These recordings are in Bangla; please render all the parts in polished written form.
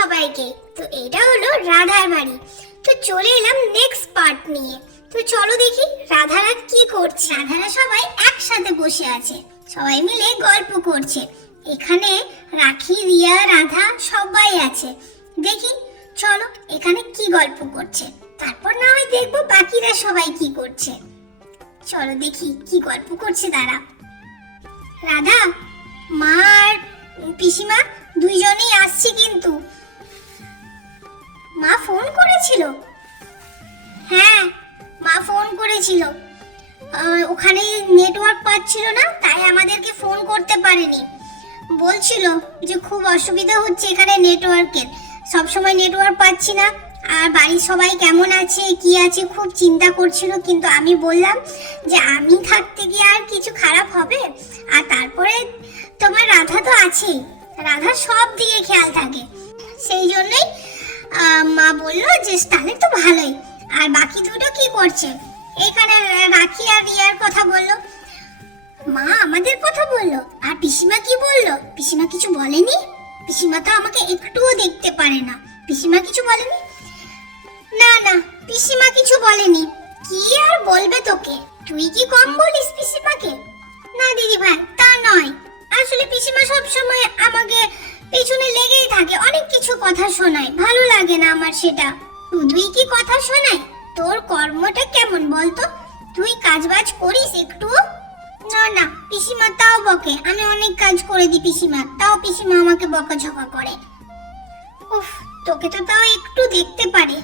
সবাইকে। তো এটা হলো রাধার বাড়ি। তো চলে এলাম নেক্সট পার্ট নিয়ে। তো চলো দেখি রাধারা কি করছে। রাধারা সবাই একসাথে বসে আছে, সবাই মিলে গল্প করছে। এখানে রাখি, রিয়া, রাধা সবাই আছে। দেখি চলো এখানে কি গল্প করছে, তারপর না হয় দেখবো বাকিরা সবাই কি করছে। চলো দেখি কি গল্প করছে তারা। রাধা, মা আর পিসিমা দুইজনেই আসছে, কিন্তু মা ফোন করেছিল। হ্যাঁ, মা ফোন করেছিল, ওখানে নেটওয়ার্ক পাচ্ছিল না, তাই আমাদেরকে ফোন করতে পারেনি। বলছিল যে খুব অসুবিধা হচ্ছে এখানে নেটওয়ার্কের, সবসময় নেটওয়ার্ক পাচ্ছি না, আর বাড়ির সবাই কেমন আছে কি আছে খুব চিন্তা করছিল। কিন্তু আমি বললাম যে আমি থাকতে গিয়ে আর কিছু খারাপ হবে, আর তারপরে তোমার রাধা তো আছেই, রাধার সব দিকে খেয়াল থাকে, সেই জন্যই মা বললো যে তাহলে তো ভালোই। আর বাকি দুটো কি করছে? এখানে রাখি আর রিয়ার কথা বললো, মা আমাদের কথা বললো। আর পিসিমা কি বললো? পিসিমা কিছু বলেনি, পিসিমা তো আমাকে একটুও দেখতে পারে না। পিসিমা কিছু বলেনি? না না, পিসিমা কিছু বলেনি। কি আর বলবে তোকে, তুই কি কম বলিস পিসিমাকে? না দিদি ভাই, তা নয়, আসলে পিসিমা সব সময় আমাকে পেছনে লেগেই থাকে, অনেক কিছু কথা শোনায়, ভালো লাগে না আমার সেটা। শুধুই কি কথা শোনায়? তোর কর্মটা কেমন বলতো? তুই কাজবাজ করিস একটু? না না, পিসিমা তাও বকে, আমি অনেক কাজ করে দিই পিসিমা, তাও পিসিমা আমাকে বকাঝকা করে। উফ, তোকে তো তাও একটু দেখতে পারে,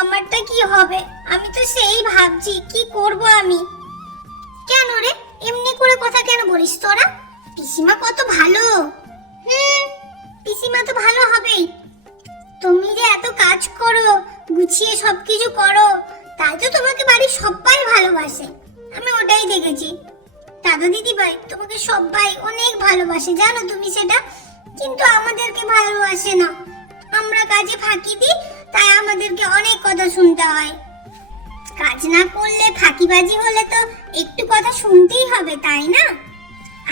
আমারটা কি হবে? আমি তো সেই ভাবছি কি করব আমি। কেন রে, এমনি করে কথা কেন বলিস তোরা? পিসিমা কত ভালো। পিসিমা তো ভালো হবেই, তুমি যে এত কাজ করো, গুছিয়ে সবকিছু করো, তাই তো তোমাকে বাড়ির সবাই ভালোবাসে, আমি ওটাই দেখেছি। দাদা দিদি ভাই তোমাকে সবাই অনেক ভালোবাসে, জানো তুমি সেটা, কিন্তু আমাদেরকে ভালোবাসে না। আমরা কাজে ফাঁকি দিই, তাই আমাদেরকে অনেক কথা শুনতে হয়। কাজ না করলে, ফাঁকিবাজি হলে তো একটু কথা শুনতেই হবে, তাই না?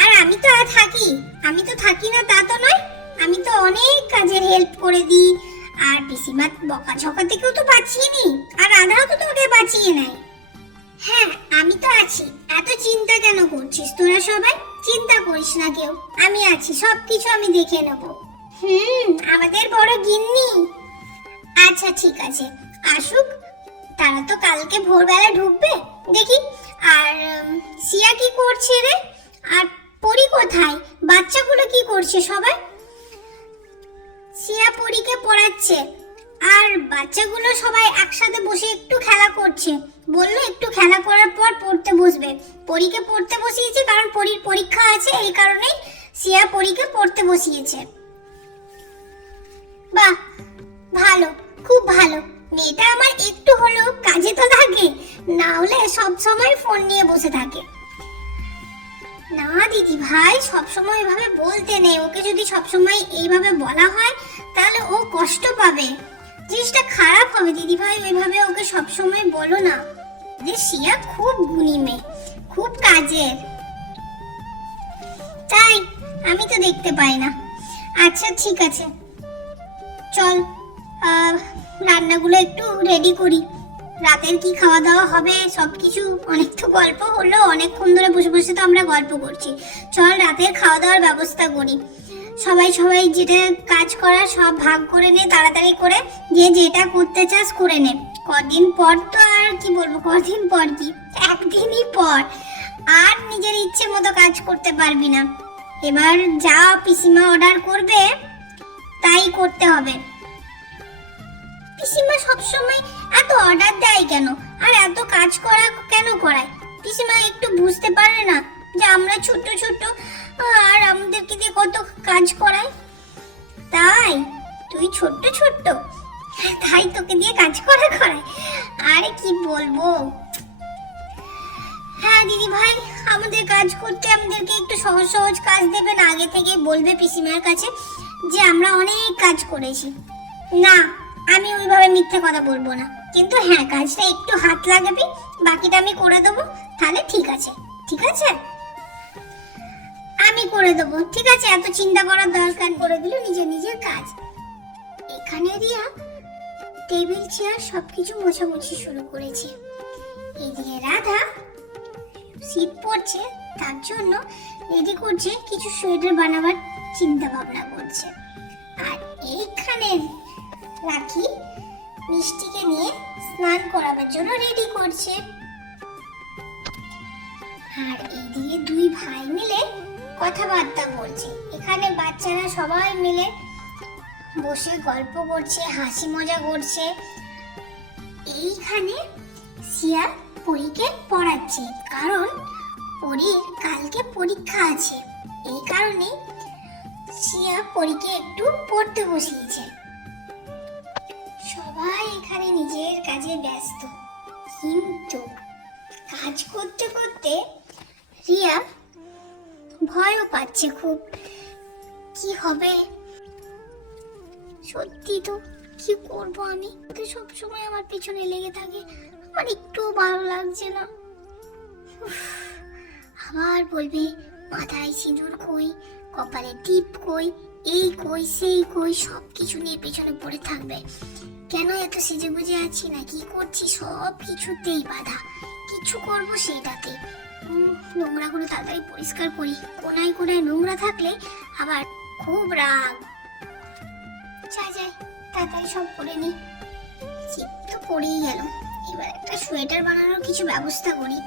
আর আমি তো থাকি না তা তো নয়, আমি তো অনেক কাজের হেল্প করে দিই, আর পিসিমা বকাঝকা থেকেও তো বাঁচিয়ে নি, আর রাধাও তো তোকে বাঁচিয়ে নেয়। হ্যাঁ, আমি তো আছি, এত চিন্তা কেন করছিস তোরা সবাই? চিন্তা করিস না কেউ, আমি আছি, সবকিছু আমি দেখে নেব। আমাদের বড় গিন্নি। আচ্ছা ঠিক আছে, আসুক, তারা তো কালকে ভোরবেলা ঢুকবে, দেখি। আর সিয়া কি করছে রে? আর পরি কোথায়? বাচ্চাগুলো কি করছে সবাই? সিয়া পরীকে পড়াচ্ছে, আর বাচ্চাগুলো সবাই একসাথে বসে একটু খেলা করছে। বললো একটু খেলা করার পর পড়তে বসবে। পরীকে পড়তে বসিয়েছে, কারণ পরীর পরীক্ষা আছে, এই কারণেই সিয়া পরীকে পড়তে বসিয়েছে। বাহ, ভালো, খুব ভালো। মেয়েটা আমার একটু হলেও কাজে তো লাগে, না হলে সব সময় ফোন নিয়ে বসে থাকে। না দিদি ভাই, সবসময় এভাবে বলতে নেই, ওকে যদি সবসময় এইভাবে বলা হয় তাহলে ও কষ্ট পাবে, জিনিসটা খারাপ হবে দিদি ভাই, ওইভাবে ওকে সবসময় বলো না। যে সিয়া খুব গুণী মেয়ে, খুব কাজের, তাই আমি তো দেখতে পাই না। আচ্ছা ঠিক আছে, চল রান্নাগুলো একটু রেডি করি, রাতের কি খাওয়া দাওয়া হবে সবকিছু। অনেক তো গল্প হলো, অনেকক্ষণ ধরে বসে বসে তো আমরা গল্প করছি, চল রাতের খাওয়া দাওয়ার ব্যবস্থা করি। সবাই যেটা কাজ করার সব ভাগ করে নে, তাড়াতাড়ি করে, যে যেটা করতে চাস করে নে। কদিন পর তো, আর কি বলবো, কদিন পর কি, একদিনই পর, আর নিজের ইচ্ছে মতো কাজ করতে পারবি না। এবার যা পিসিমা অর্ডার করবে তাই করতে হবে। পিসিমা সবসময় এত অর্ডার দেয় কেন, আর এত কাজ করা কেন করায়? পিসিমা একটু বুঝতে পারে না যে আমরা ছোট ছোট, আর আমাদেরকে দিয়ে কত কাজ করায়? তাই তুই ছোট্ট তাই তোকে দিয়ে কাজ করায়? আরে কি বলবো। হ্যাঁ দিদি ভাই, আমাদের কাজ করতে আমাদেরকে একটু সহজ সহজ কাজ দেবে না, আগে থেকে বলবে পিসিমার কাছে যে আমরা অনেক কাজ করেছি। না, আমি ওইভাবে মিথ্যে কথা বলবো না, কিন্তু হ্যাঁ কাজটা একটু হাত লাগাবি, বাকিটা আমি করে দেবো, তাহলে ঠিক আছে? ঠিক আছে, আমি করে দেবো, ঠিক আছে, এত চিন্তা করার দরকার। করে দিল নিজের কাজ। এখানে রিয়া টেবিল চেয়ার সবকিছু মোছামুছি শুরু করেছে। এদিকে রাধা শীত পড়ছে, তার জন্য রেডি করছে, কিছু সোয়েটার বানাবার চিন্তা ভাবনা করছে। আর এইখানে রাখি মিষ্টিকে নিয়ে স্নান করাবার জন্য রেডি করছে। আর এইদিকে দুই ভাই মিলে কথাবার্তা বলছে। এখানে বাচ্চারা সবাই মিলে বসে গল্প করছে, হাসি মজা করছে। এইখানে সিয়া পরীকে পড়াচ্ছে, কারণ পরীর কালকে পরীক্ষা আছে। এই কারণে সিয়া পরীকে একটু পড়তে বসিয়েছে। সবাই এখানে নিজের কাজে ব্যস্ত, কিন্তু কাজ করতে করতে রিয়া ভয়ও পাচ্ছে খুব। কি হবে, সত্যি তো কি করব আমি? ওকে সবসময় আমার পিছনে লেগে থাকে, আমার একটু ভালো লাগছে না। আবার বলবে মাথায় সিঁদুর কই, কপালে টিপ কই, এই কই সেই কই, সব কিছু নিয়ে পেছনে পড়ে থাকবে। কেন এত সেজে গুজে আছি না কি করছি, সব কিছুতেই বাধা। কিছু করব সেইটাতে। নোংরাগুলো তাড়াতাড়ি পরিষ্কার করি, কোনায় কোনায় নোংরা থাকলে আবার খুব রাগ। যাই তাড়াতাড়ি সব করে নি। শীত তো পড়েই গেল, এবার একটা সোয়েটার বানানোর কিছু ব্যবস্থা করি।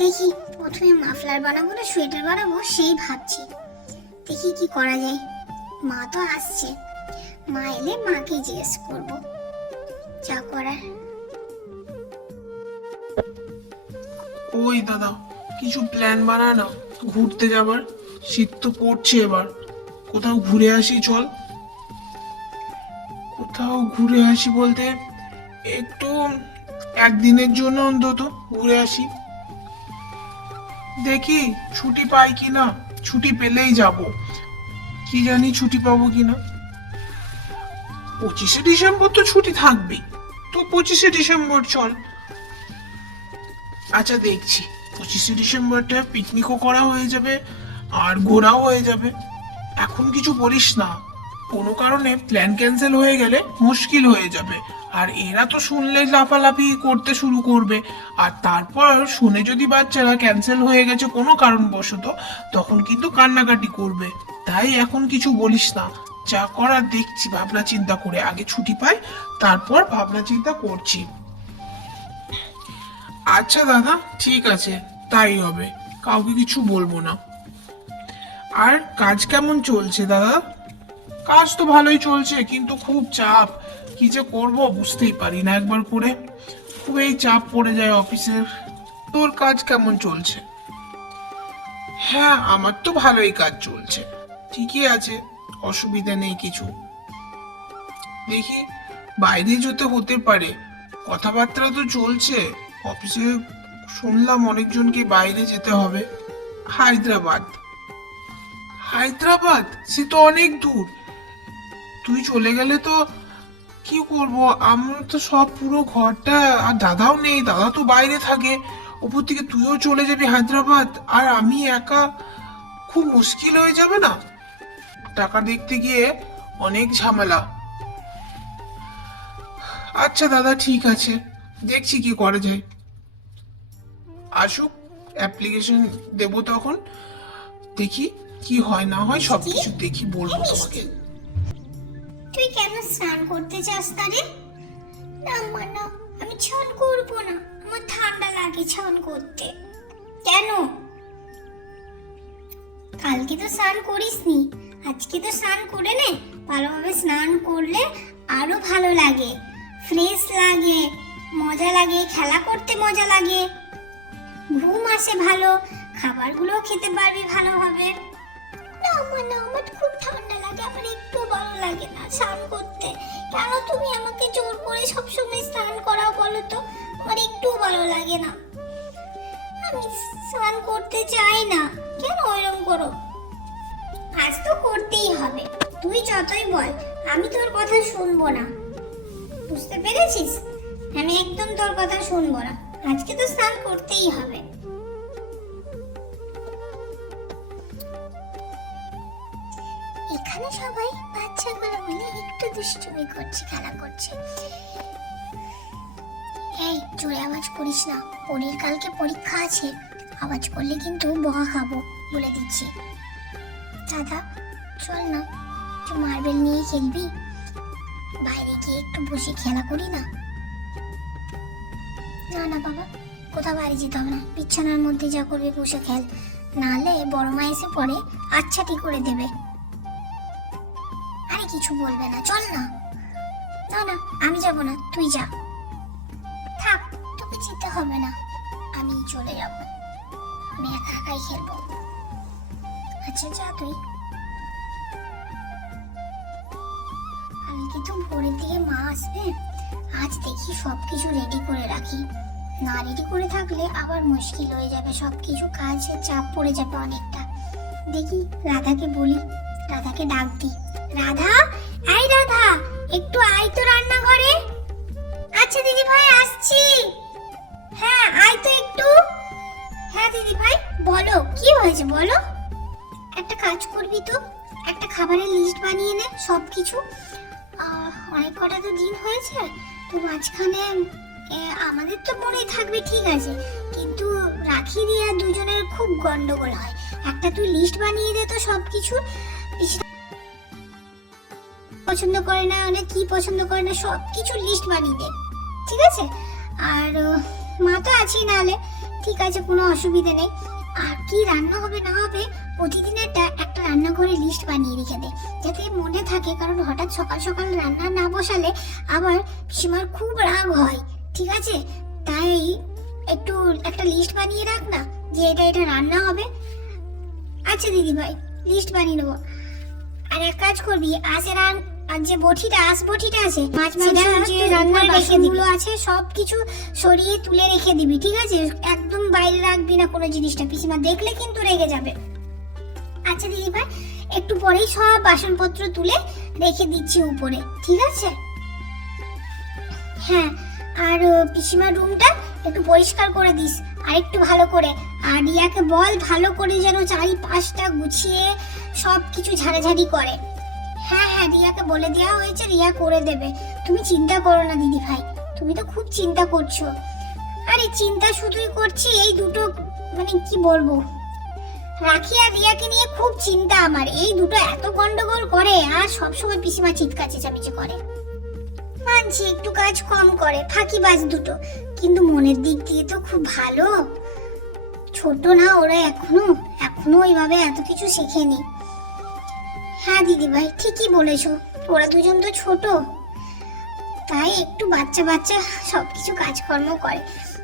দেখি প্রথমে মাফলার বানাবো না সোয়েটার বানাবো সেই ভাবছি। দেখি কি করা যায়। মা তো আসছে, মা এলে মাকে জিজ্ঞেস করবো যা করার। ওই দাদা, কিছু প্ল্যান বানা না ঘুরতে যাবার। শীত তো পড়ছে, এবার কোথাও ঘুরে আসি চল। কোথাও ঘুরে আসি বলতে একটু একদিনের জন্য অন্তত ঘুরে আসি। দেখি ছুটি পাই কিনা, ছুটি পেলেই যাব। কি জানি ছুটি পাবো কিনা। 25শে ডিসেম্বর তো ছুটি থাকবেই, তো 25শে ডিসেম্বর চল। আচ্ছা দেখছি, 25শে ডিসেম্বরটা পিকনিকও করা হয়ে যাবে আর ঘোরাও হয়ে যাবে। এখন কিছু বলিস না, কোনো কারণে প্ল্যান ক্যান্সেল হয়ে গেলে মুশকিল হয়ে যাবে। আর এরা তো শুনলেই লাফালাফি করতে শুরু করবে, আর তারপর শুনে যদি বাচ্চারা ক্যান্সেল হয়ে গেছে কোনো কারণবশত, তখন কিন্তু কান্নাকাটি করবে। তাই এখন কিছু বলিস না, যা করার দেখছি ভাবনা চিন্তা করে। আগে ছুটি পাই, তারপর ভাবনা চিন্তা করছি। আচ্ছা দাদা, ঠিক আছে, তাই হবে, কাউকে কিছু বলবো না। আর কাজ কেমন চলছে দাদা? কাজ তো ভালোই চলছে, কিন্তু খুব চাপ। কি যে করব বুঝতেই পারি না একবার করে, খুবই চাপ পড়ে যায় অফিসের। তোর কাজ কেমন চলছে? হ্যাঁ, আমার তো ভালোই কাজ চলছে, ঠিকই আছে, অসুবিধা নেই কিছু। দেখি বাইরে যেতে হতে পারে, কথাবার্তা তো চলছে অফিসে। শুনলাম অনেকজনকে বাইরে যেতে হবে। হায়দ্রাবাদ। হায়দ্রাবাদ সে তো অনেক দূর। তুই চলে গেলে তো কি করব, আমার তো সব পুরো ঘরটা, আর দাদাও নেই, দাদা তো বাইরে থাকে। উপর থেকে তুইও চলে যাবি হায়দ্রাবাদ, আর আমি একা, খুব মুশকিল হয়ে যাবে না? টাকা দেখতে গিয়ে অনেক ঝামেলা। আচ্ছা দাদা, ঠিক আছে, দেখছি কি করা যায়। আসুক, অ্যাপ্লিকেশন দেবো তখন, দেখি কি হয় না হয়, সবকিছু দেখি বলবো তোমাকে। তুই কেন স্নান করতে চাস না রে? না মা না, আমি স্নান করবো না, আমার ঠান্ডা লাগে স্নান করতে। কেন? কালকে তো স্নান করিসনি, আজকে তো স্নান করে নে। ভালোভাবে স্নান করলে আরো ভালো লাগে, ফ্রেশ লাগে, মজা লাগে, খেলা করতে মজা লাগে, ঘুম আসে ভালো, খাবারগুলো খেতে পারবি ভালোভাবে। না মা না, আমার খুব ঠান্ডা লাগে, আমার একটু ভালো লাগে না স্নান করতে। কেন তুমি আমাকে জোর করে সবসময় স্নান করাও বলো তো? আমার একটু ভালো লাগে না, আমি স্নান করতে চাই না। কেন এরকম করো? আজ তো করতেই হবে, তুই যতই বল, আমি তোর কথা শুনবো না। বুঝতে পেরেছিস? আমি একদম তোর কথা শুনবো না, আজকে তো স্নান করতেই হবে। এখানে সবাই বাচ্চাগুলো মিলে একটু দুষ্টুমি করছে, খেলা করছে। এই জোরে আওয়াজ করিস না, পরীর কালকে পরীক্ষা আছে, আওয়াজ করলে কিন্তু বকা খাবো বলে দিচ্ছি। দাদা চল না, একটু মার্বেল নিয়ে খেলবি, বাইরে গিয়ে একটু বসে খেলা করি না। না না বাবা, কোথাও বাইরে যেতে হবে না, বিছানার মধ্যে যা করবি বসে খেল, নাহলে বড় মা এসে পরে আচ্ছাটি করে দেবে। আরে কিছু বলবে না, চল না। না না আমি যাব না, তুই যা। থাক, তোকে যেতে হবে না, আমি চলে যাব, আমি একা একাই খেলবো। আচ্ছা যা তুই। কালকে তো ভোরের দিকে মা আসবে, আজ দেখি সবকিছু রেডি করে রাখি, না রেডি করে থাকলে আবার মুশকিল হয়ে যাবে, সবকিছু কাজের চাপ পড়ে যাবে অনেকটা। দেখি রাধাকে বলি, রাধাকে ডাক দি। রাধা, এই রাধা, একটু আয় তো রান্নাঘরে। আচ্ছা দিদি ভাই আসছি। হ্যাঁ আয় তো একটু। হ্যাঁ দিদি ভাই বলো, কি হয়েছে বলো। একটা কাজ করবি তো, একটা খাবারের লিস্ট বানিয়ে নে সবকিছু। অনেক কটা তো দিন হয়েছে, তো মাঝখানে আমাদের তো মনেই থাকবে ঠিক আছে, কিন্তু রাখি দিয়ে দুজনের খুব গন্ডগোল হয়। একটা তুই লিস্ট বানিয়ে দে তো সবকিছু, পছন্দ করে না অনেক, কি পছন্দ করে না সবকিছু লিস্ট বানিয়ে দে, ঠিক আছে। আর মা তো আছেই, নাহলে ঠিক আছে কোনো অসুবিধা নেই। আর কি রান্না হবে না হবে প্রতিদিনেরটা একটা রান্নাঘরে লিস্ট বানিয়ে রেখে দে, যাতে মনে থাকে, কারণ হঠাৎ সকাল সকাল রান্না না বসালে আবার পিসিমার খুব রাগ হয়, ঠিক আছে। তাই একটু একটা লিস্ট বানিয়ে রাখ না, যে এটা এটা রান্না হবে। আচ্ছা দিদি ভাই লিস্ট বানিয়ে নেবো। আর এক কাজ করবি, আর যে বটিটা আছে মাছ মাংস যে রান্নার বাসনগুলো আছে সবকিছু সরিয়ে তুলে রেখে দিবি, ঠিক আছে। একদম বাইরে রাখবি না কোনো জিনিসটা, পিসিমা দেখলে কিন্তু রেগে যাবে। আচ্ছা দিদি ভাই, একটু পরেই সব বাসনপত্র তুলে রেখে দিচ্ছি উপরে, ঠিক আছে। হ্যাঁ আর পিসিমার রুমটা একটু পরিষ্কার করে দিস আর একটু ভালো করে। আর রিয়াকে বল ভালো করে যেন চারিপাশটা গুছিয়ে সব কিছু ঝাড়াঝাড়ি করে। হ্যাঁ হ্যাঁ রিয়াকে বলে দেওয়া হয়েছে, রিয়া করে দেবে, তুমি চিন্তা করো না দিদি ভাই, তুমি তো খুব চিন্তা করছো। আরে চিন্তা শুধুই করছি এই দুটো, মানে কি বলবো, রাখি আর রিয়াকে নিয়ে খুব চিন্তা আমার। এই দুটো এত গন্ডগোল করে আর সবসময় পিসিমা চিৎকার চেঁচামেচি করে। মানছি একটু কাজ কম করে, ফাঁকিবাজ দুটো, কিন্তু মনের দিক দিয়ে তো খুব ভালো। ছোট না ওরা, এখনো ওইভাবে এত কিছু শেখেনি। হ্যাঁ দিদি ভাই ঠিকই বলেছো, ওরা দুজন তো ছোট, তাই একটু বাচ্চা বাচ্চা সবকিছু কাজকর্ম করে।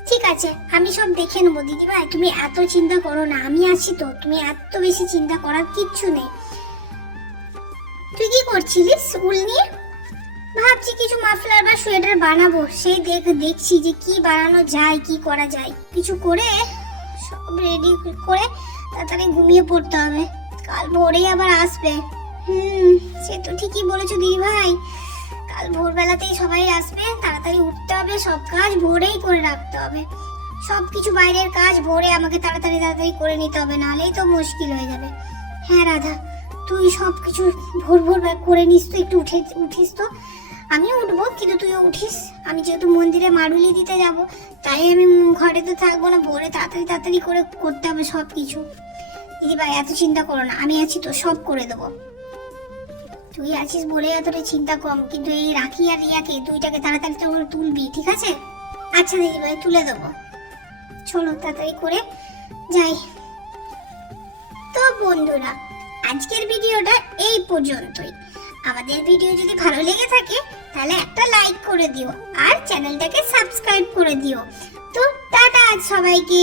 ঠিক আছে আমি সব দেখে নেবো দিদি ভাই, তুমি এত চিন্তা করো না, আমি আছি তো, তুমি এত বেশি চিন্তা করার কিচ্ছু নেই। তুই কি করছিলিস উল নিয়ে? ভাবছি কিছু মাফলার বা সোয়েটার বানাবো, সেই দেখছি যে কি বানানো যায়, কি করা যায়। কিছু করে সব রেডি করে তাড়াতাড়ি ঘুমিয়ে পড়তে হবে, কাল ভোরেই আবার আসবে। সে তো ঠিকই বলেছো দিদি ভাই, কাল ভোরবেলাতেই সবাই আসবে, তাড়াতাড়ি উঠতে হবে, সব কাজ ভোরেই করে রাখতে হবে, সব কিছু বাইরের কাজ ভোরে আমাকে তাড়াতাড়ি করে নিতে হবে, নাহলেই তো মুশকিল হয়ে যাবে। হ্যাঁ রাধা তুই সব কিছু ভোর করে নিস তো, একটু উঠিস তো। আমিও উঠবো, কিন্তু তুইও উঠিস, আমি যেহেতু মন্দিরে মারুলি দিতে যাব, তাই আমি ঘরে তো থাকবো না, ভোরে তাড়াতাড়ি করে করতে হবে সব কিছু। দিদি ভাই এত চিন্তা করো না, আমি আছি তো, সব করে দেবো। তুই আছিস বলে এতটা চিন্তা কম, কিন্তু এই রাখি আর রিয়াকে দুইটাকে তাড়াতাড়ি তো তুলবি, ঠিক আছে। আচ্ছা দিদি ভাই তুলে দেবো, চলো তাড়াতাড়ি করে যাই। তো বন্ধুরা আজকের ভিডিওটা এই পর্যন্তই। আমাদের ভিডিও যদি ভালো লেগে থাকে তাহলে একটা লাইক করে দিও আর চ্যানেলটাকে সাবস্ক্রাইব করে দিও। তো টাটা আজ সবাইকে।